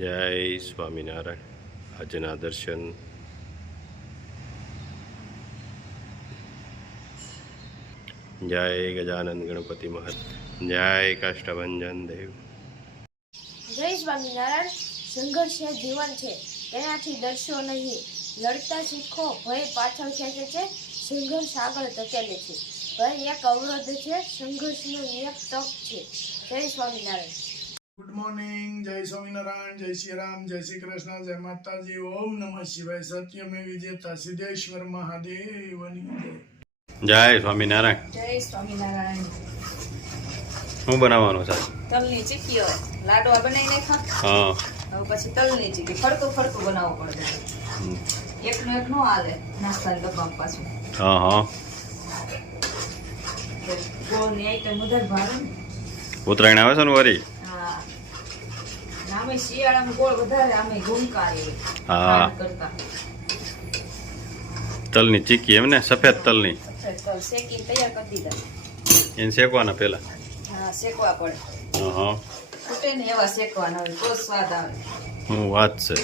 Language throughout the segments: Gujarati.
જય સ્વામિનારાયણ. આજના દર્શન જય ગજાનંદ ગણપતિ મહારાજ, જય કાષ્ટભંજન દેવ. જય સ્વામિનારાયણ. સંઘર્ષ એ જીવન છે, તેનાથી ડરશો નહીં. લડતા શીખો, ભય પાછળ ખેંચે છે, સંઘર્ષ આગળ ધકેલે છે. ભય એક અવરોધ છે, સંઘર્ષનું એક તક છે. જય સ્વામિનારાયણ. Good morning. જય સ્વામિનારાયણ, જય શ્રી રામ, જય શ્રી કૃષ્ણ, જય માતાજી. ઓમ નમઃ શિવાય. સત્યમે વિજેતા સિદ્ધેશ્વર મહાદેવની જય સ્વામિનારાયણ. જય સ્વામિનારાયણ. શું બનાવવાનું છે? તલની ચીક્કી હોય, લાડવા બનાવીને ખા. હા, હવે પછી તલની ચીક્કી ફરતું ફરતું બનાવવું પડે. એકનું એક નો હાલે નાસ્તાના ડબ્બામાં પાછું. હા હા. ગોળની આઈટમ વધારે ભાવે ને. ઉત્તરાયણ આવે છે ને વરી? હા, આમે શિયાળામાં ગોળ વધારે, આમે ગુણકારી હા. કરતા તલની ચીક્કી એમ ને, સફેદ તલની. તલ શેકી તૈયાર કરી દીધા. એને શેકવાના પેલા? હા, શેકવા પડે. હા, ખૂટે ને એવા શેકવાના હોય તો સ્વાદ આવે. હું વાત છે.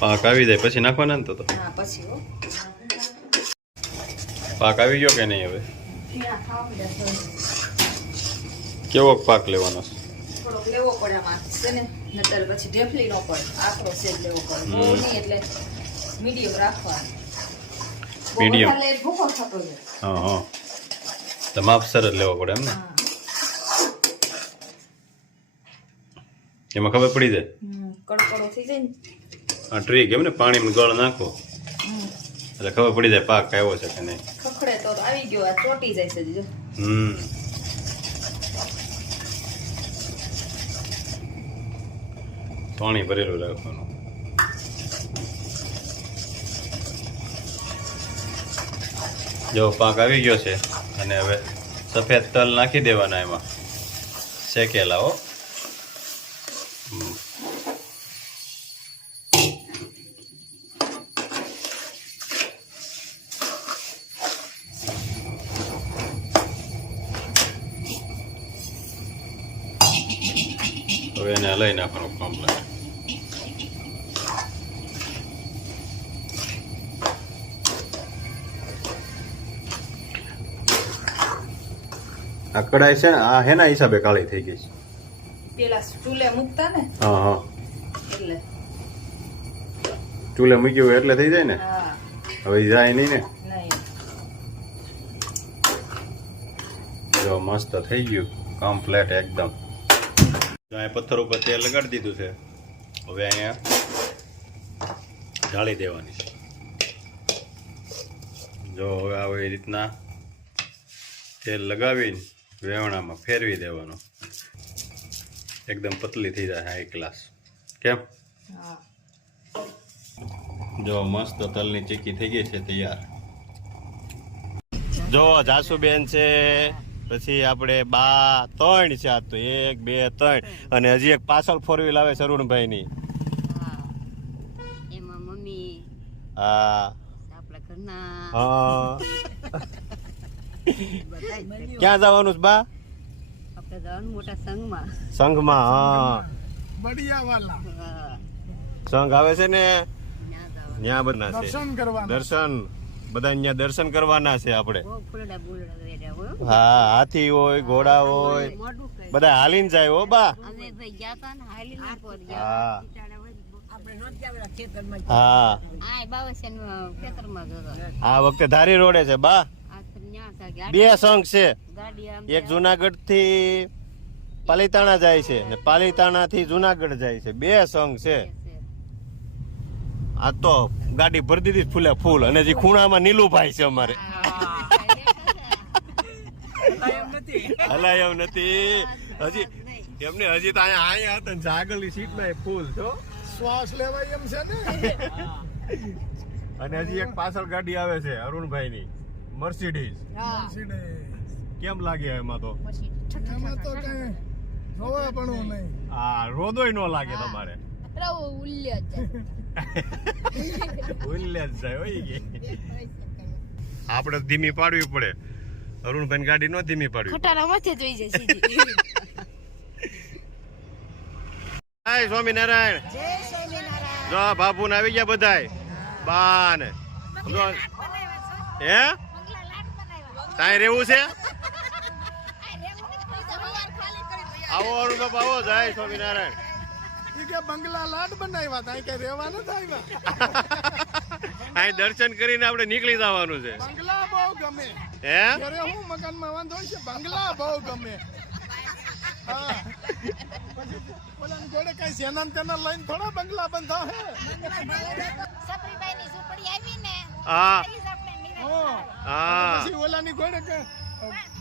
પાક આવી જાય પછી નાખવાના ને? તો હા, પછી હો પાક આવી ગયો કે નહીં? હવે પીણા ખાવા મળ્યા. કેવો પાક લેવાનો છે? થોડોક લેવો પડે આમાં છે ને, નતર પછી ઢેફલી ન પડે. આખરો સેજ લેવો પડે. બહુ નહીં એટલે મીડિયમ રાખવાનો. Medium. એટલે ભૂખો થતો જાય. હા હા, તો માપસર જ લેવો પડે એમ ને? હા. એમાં ખબર પડી જાય કડકડો થઈ જાય ને. આ ટ્રી કેમ ને, પાણીમાં ગળ નાખો એટલે ખબર પડી જાય પાક આવ્યો છે કે નહીં. ખખડે તો આવી ગયો, આ ચોટી જાય છે જો. પાણી ભરેલું રાખવાનું. જો પાક આવી ગયો છે અને હવે સફેદ તલ નાખી દેવાના એમાં, શેકેલા હો. હવે એને હલાવી નાખવાનું કમ્પ્લેટ. આ કડાઈ છે ને, આ હેના હિસાબે કાળી થઈ ગઈ છે. પેલા ચૂલે મૂકતા ને હા હા, એટલે. ચૂલે મૂક્યું હોય એટલે થઈ જાય ને. હા, હવે ઈ જાય નહીં ને. નહીં. જો મસ્ત થઈ ગયું કમ્પ્લેટ એકદમ. જો અહીંયા પથ્થર ઉપર તેલ લગાડી દીધું છે. હવે અહીંયા ઢાળી દેવાની છે. જો હવે આવી રીતના તેલ લગાવીને વેવણામાં ફેરવી દેવાનું. એકદમ પતલી થઈ જાય હાઈ ક્લાસ. કેમ? હા, જો મસ્ત તલની ચીક્કી થઈ ગઈ છે તૈયાર. જો જાસુબેન છે, પછી આપણે બા, ત્રણ છે આજ તો. 1 2 3 અને હજી એક પાછળ 4 વ્હીલ આવે છે અરુણભાઈ ની. એમાં મમ્મી, હા આપણા ઘરના હા. ક્યાં જવાનું છે બા? આપણે જવાનું મોટા સંઘમાં. સંઘમાં. હા, બઢિયા વાલા સંઘ આવે છે ને, ત્યાં જવાનું. ત્યાં બના છે દર્શન કરવા. દર્શન. બધા અહીંયા દર્શન કરવાના છે આપણે. બહુ ફૂલડા બુલડા વેર્યા હો. હા, હાથી હોય, ઘોડા હોય, મોઢું કઈ. બધા હાલીને જાય હો બા. અમે ભાઈ ગયા તા ને હાલીને પહોંચ્યા. હા આપણે નહોતા ગયા ખેતરમાં. હા, આ બાવસિયાના ખેતરમાં જતો. આ વખતે ધારી રોડે છે બા. આ તો ન્યા તા ગાડી. 2 સંઘ છે. ગાડી આમ એક જુનાગઢ થી પાલીતાણા જાય છે ને પાલીતાણા થી જુનાગઢ જાય છે. 2 સંઘ છે. આ તો ગાડી ભરી દીધી ફૂલે ફૂલ. અને જે ખૂણામાં નીલુભાઈ છે અમારે. હલાય એમ નથી હજી એમને. હજી તો અહીંયા હતા ને આગળની સીટમાં ફૂલ છો. શ્વાસ લેવાય એમ છે ને. અને હજી એક પાછળ ગાડી આવે છે અરુણભાઈ ની, મર્સિડીઝ. કેમ લાગે એમાં તો? એમાં તો કઈ જોવા પણ નહીં. હા, રોદોય નો લાગે તમારે. ઉલ્લે જ જાય હોય કે. આપણે ધીમી પાડવી પડે. અરુણભાઈ ગાડી નો ધીમી પાડવી. ખટારા માથે જોઈ જાય સીધી. જય સ્વામિનારાયણ. જો બાપુ ને આવી ગયા બધાય. બા ને જો હે તાય રેવું છે. આવો અરુણ બાપુ આવો. જય સ્વામિનારાયણ. કે બંગલા લાડ બનાવ્યા તા કે રેવા નથી આવ્યા. અહીં દર્શન કરીને આપણે નીકળી જવાનું છે. બંગલા બહુ ગમે હે ઘરે હું મકાનમાં વાંધો છે બંગલા બહુ ગમે. હા પછી ઓલાની જોડે કઈ સેનાન તેના લઈને થોડા બંગલા બંધા હે. હા હા હા પછી ઓલાની જોડે કે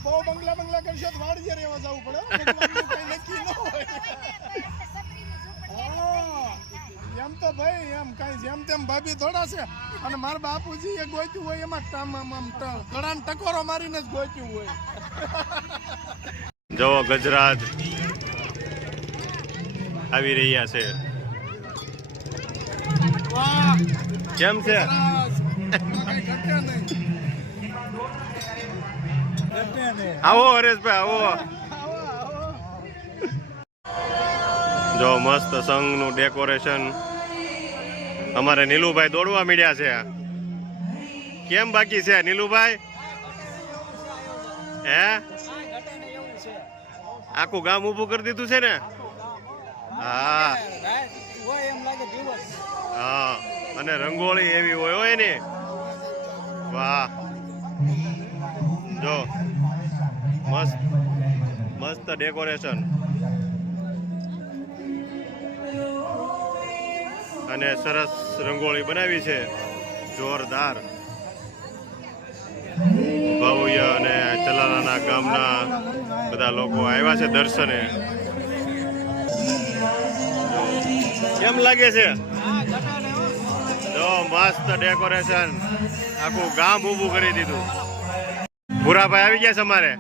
બહુ બંગલા કરશો તો વાડીએ રહેવા જવું પડે. ભગવાનનું કઈ નક્કી ન હોય. એમ તો ભાઈ એમ કઈ જેમ તેમ ભાભી થોડા છે. અને મારા બાપુજી એ ગોત્યું હોય એમાં કડાને ટકોરો મારીને જ ગોત્યું હોય. જો ગજરાજ આવી રહ્યા છે. વાહ કેમ છે? રાજ, એમાં કઈ ઘટે નહીં. ઘટે નહીં. આવો હરેશભાઈ આવો. આવો, આવો. જો મસ્ત સંઘનું ડેકોરેશન. અમારે નીલુભાઈ દોડવા મળ્યા છે. કેમ બાકી છે નીલુભાઈ? હે આખું ગામ ઊભું કરી દીધું છે ને? હા હા અને રંગોળી એવી હોય ને. વાહ જો મસ્ત મસ્ત ડેકોરેશન અને સરસ રંગોળી બનાવી છે. જોરદાર ભવ્ય અને ચલાલાના ગામના બધા લોકો આવ્યા છે દર્શને. કેમ લાગે છે? જો મસ્ત ડેકોરેશન આખું ગામ ઊભું કરી દીધું. ભૂરાભાઈ આવી ગયા છે અમારે.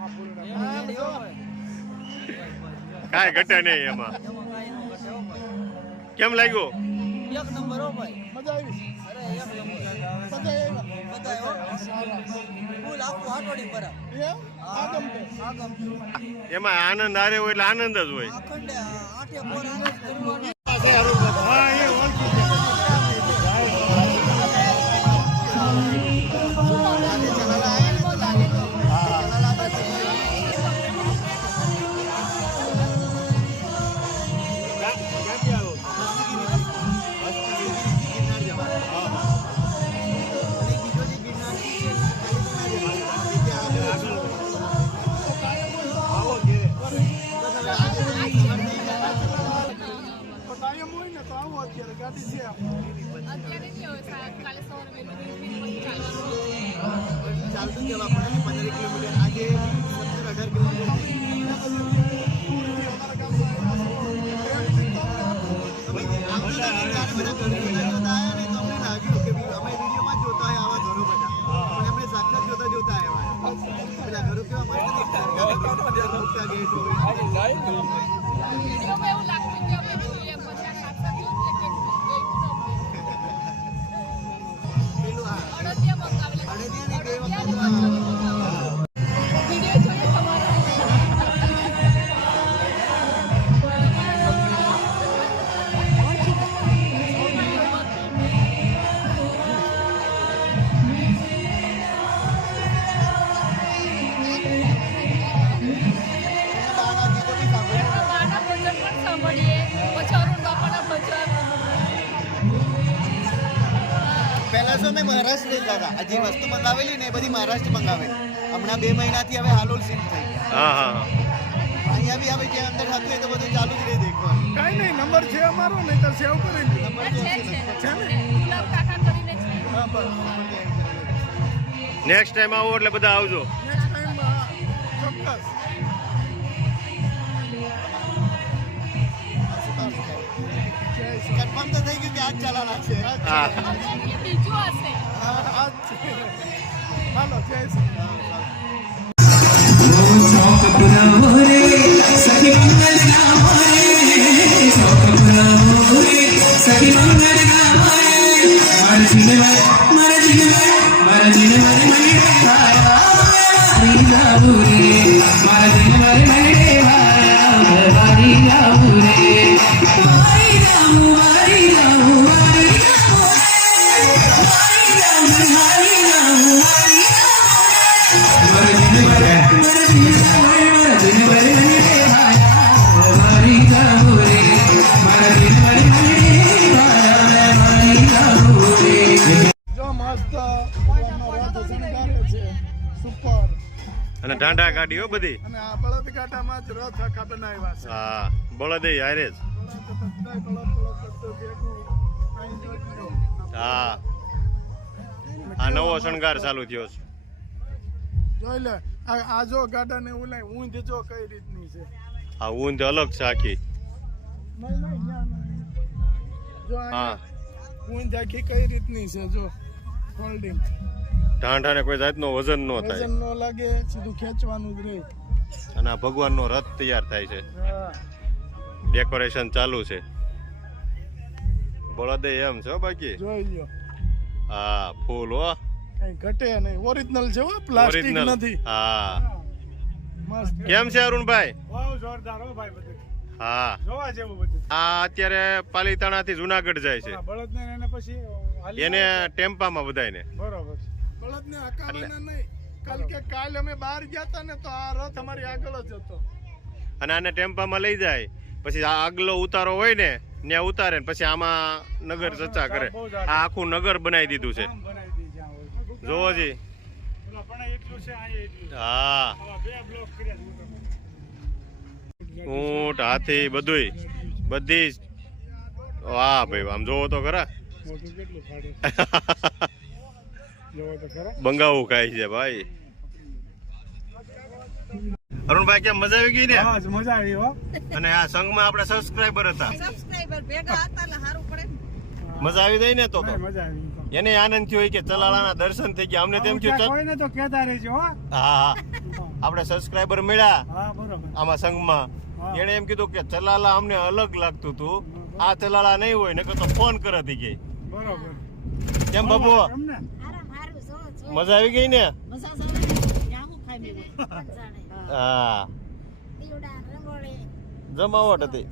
કાંઈ ઘટે નહીં એમાં. કેમ લાગ્યું? એક નંબર હો ભાઈ. મજા આવી. અરે એક નંબર. બધા ફૂલ આખું હાટોડી પર. આગમ એમાં આનંદ આરે હોય એટલે આનંદ જ હોય. અખંડ આઠે બોર આનંદ કરવાનો. ટાઈમ હોય ને તો આવો અત્યારે ગાડી છે. ચાલતું જવા પડે 15 કિલોમીટર આજે 17-18 પહેલા તો મેં મહારાષ્ટ્ર લેતા હતા. આ જે વસ્તુ મંગાવેલી ને એ બધી મહારાષ્ટ્ર મંગાવેલી. હમણાં 2 મહિનાથી હવે હાલોલ શિફ્ટ થઈ ગયા. હા હા અહીંયા બી હવે જે અંદર હતું એ તો બધું ચાલુ જ રહે દેખવાનું. કઈ નહીં નંબર છે અમારો નહીં તો સેવ કરી નંબર છે ને. હા બસ. નેક્સ્ટ ટાઈમ આવો એટલે બધા આવજો. નેક્સ્ટ ટાઈમ ચોક્કસ. કન્ફર્મ તો થઈ ગયું કે આજ ચાલવાના છે. હા આજ છે. હાલો જય શ્રી રામ. મારા જીને મારા જીને મારા જીને મારા જો મસ્ત રથ શણગારે છે સુપર. અને ઢાંઢા કાઢી હો બધી. અને આ બળદગાડામાં જ રથ આખા બનાવ્યા છે. હા બળદે હારે જ. હા આ નવો શણગાર ચાલુ થયો છે. જોઈ લે આ જો ગાડા ને ઓલા ઊંધ જો કઈ રીતની છે. આ ઊંધ અલગ છે આખી. નહીં, ન્યા નહીં. જો આ હા ઊંધ આખી કઈ રીતની છે જો ફોલ્ડિંગ. ઢાંઢાને કોઈ જાતનો વજન ન થાય. વજન ન લાગે, સીધું ખેંચવાનું જ રહે. અને આ ભગવાનનો રથ તૈયાર થાય છે. હા ડેકોરેશન ચાલુ છે. બળદે એમ છે હો બાકી. જોઈ લ્યો હા ફૂલ હો કઈ ઘટે નહીં. ઓરિજિનલ છે હો, પ્લાસ્ટિક ઓરિજિનલ. નથી. હા મસ્ત. કેમ છે અરુણભાઈ? બહુ જોરદાર હો ભાઈ બધું. હા જોવા જેવું બધું. આ અત્યારે પાલીતાણાથી જુનાગઢ જાય છે. બળદ ને એને પછી એને ટેમ્પામાં બધાયને. બરોબર. બળદ ને હકાવાના નહીં. કાલ અમે બહાર ગયા હતા ને તો આ રથ અમારી આગળ જ હતો. અને આને ટેમ્પામાં લઈ જાય પછી આ આગલો ઉતારો હોય ને ત્યાં ઉતારે ને પછી આમાં નગર ચર્ચા કરે. આ આખું નગર બનાવી દીધું છે. જોવો જી. હા ઊંટ હાથી બધુંય બધી જ. વાહ ભાઈ આમ જોવો તો ખરા. બંગાવું ખાય છે ભાઈ. અરુણભાઈ કેમ મજા આવી ગઈ ને? મજા આવી હો. અને આ સંઘમાં આપણે સબસ્ક્રાઇબર હતા. સબસ્ક્રાઇબર ભેગા હતા એટલે સારું પડે. મજા આવી ગઈ ને તો મજા આવી. એને આનંદ થયો કે ચલાલાના દર્શન થઈ ગયા. અમને તેમ થયું કોઈને તો કહેતા રહેજો હો. હા આપણે સબસ્ક્રાઇબર મળ્યા હા બરોબર. આમાં સંઘમાં. એને એમ કીધું કે ચલાલા અમને અલગ લાગતું હતું, આ ચલાલા નહીં હોય ને તો ફોન કરે હતી કે. બરોબર. કેમ બાબુ મજા આવી ગઈ ને? હા જમાવટ હતી.